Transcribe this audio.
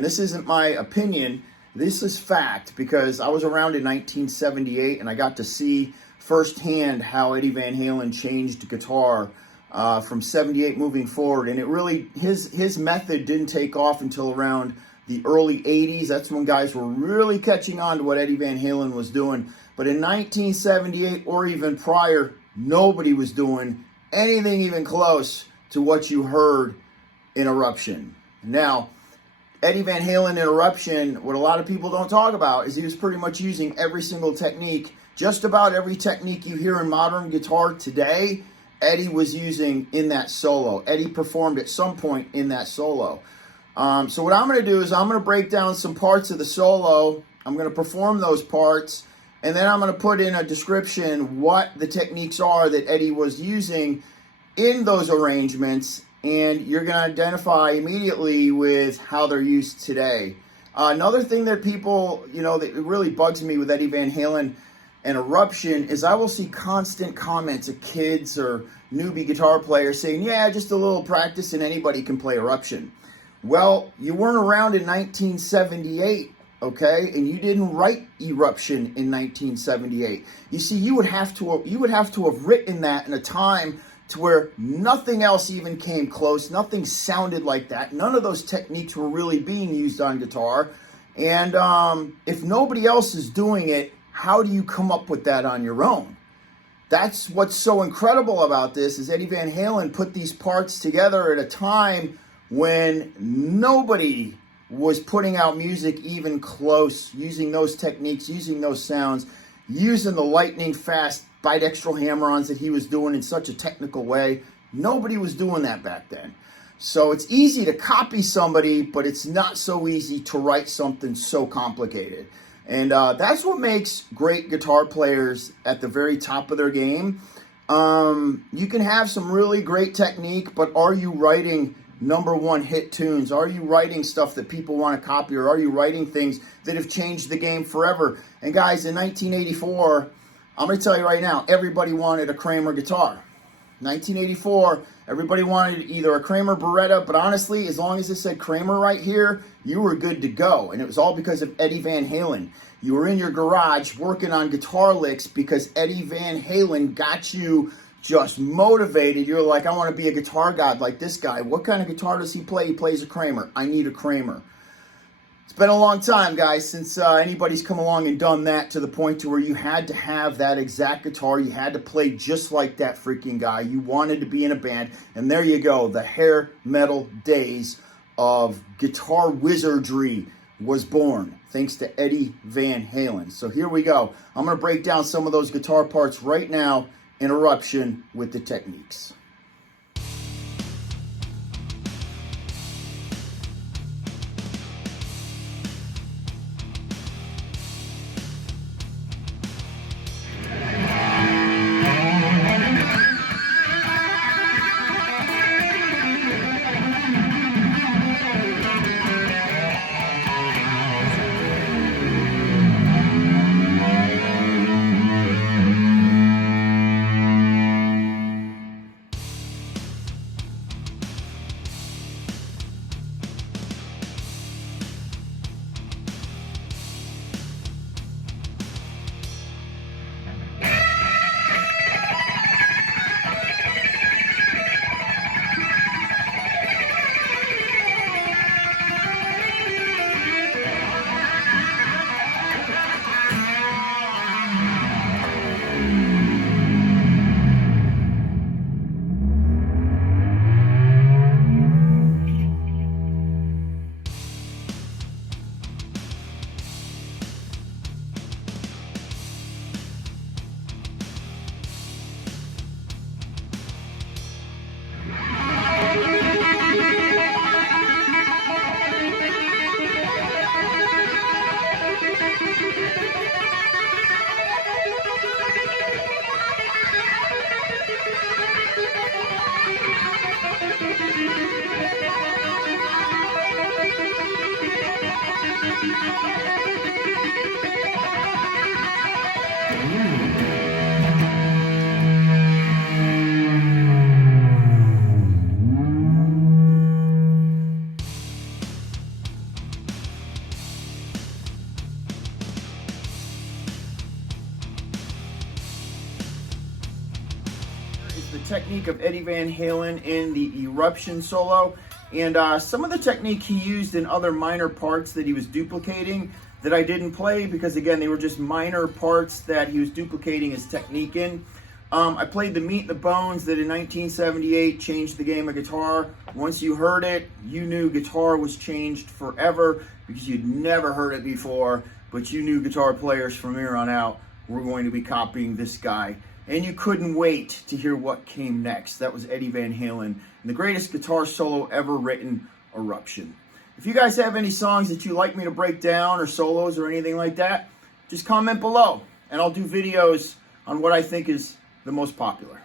This isn't my opinion, this is fact, because I was around in 1978 and I got to see firsthand how Eddie Van Halen changed guitar from 78 moving forward. And it really, his method didn't take off until around the early 80s. That's when guys were really catching on to what Eddie Van Halen was doing. But in 1978 or even prior, nobody was doing anything even close to what you heard in Eruption. Now, Eddie Van Halen in Eruption, what a lot of people don't talk about is he was pretty much using every single technique. Just about every technique you hear in modern guitar today, Eddie was using in that solo. Eddie performed at some point in that solo. So what I'm going to do is I'm going to break down some parts of the solo. I'm going to perform those parts, and then I'm going to put in a description what the techniques are that Eddie was using in those arrangements, and you're going to identify immediately with how they're used today. Another thing that people, that really bugs me with Eddie Van Halen and Eruption is I will see constant comments of kids or newbie guitar players saying, yeah, just a little practice and anybody can play Eruption. Well, you weren't around in 1978, okay? And you didn't write Eruption in 1978. You see, you would have to have written that in a time to where nothing else even came close. Nothing sounded like that. None of those techniques were really being used on guitar. And if nobody else is doing it, how do you come up with that on your own? That's what's so incredible about this is Eddie Van Halen put these parts together at a time when nobody was putting out music even close, using those techniques, using those sounds, using the lightning fast bidextral hammer-ons that he was doing in such a technical way. Nobody was doing that back then. So it's easy to copy somebody, but it's not so easy to write something so complicated. And that's what makes great guitar players at the very top of their game. You can have some really great technique, but are you writing #1 hit tunes? Are you writing stuff that people want to copy, or are you writing things that have changed the game forever? And guys, in 1984, I'm going to tell you right now, everybody wanted a Kramer guitar. 1984, everybody wanted either a Kramer Beretta, but honestly, as long as it said Kramer right here, you were good to go. And it was all because of Eddie Van Halen. You were in your garage working on guitar licks because Eddie Van Halen got you just motivated. You're like, I want to be a guitar god like this guy. What kind of guitar does he play? He plays a Kramer. I need a Kramer. It's been a long time, guys, since anybody's come along and done that to the point to where you had to have that exact guitar. You had to play just like that freaking guy. You wanted to be in a band. And there you go. The hair metal days of guitar wizardry was born thanks to Eddie Van Halen. So here we go. I'm going to break down some of those guitar parts right now in Eruption with the techniques. technique of Eddie Van Halen in the Eruption solo, and some of the technique he used in other minor parts that he was duplicating that I didn't play because, again, they were just minor parts that he was duplicating his technique in. I played the meat and the bones that in 1978 changed the game of guitar. Once you heard it, you knew guitar was changed forever because you'd never heard it before, but you knew guitar players from here on out were going to be copying this guy. And you couldn't wait to hear what came next. That was Eddie Van Halen and the greatest guitar solo ever written, Eruption. If you guys have any songs that you'd like me to break down or solos or anything like that, just comment below and I'll do videos on what I think is the most popular.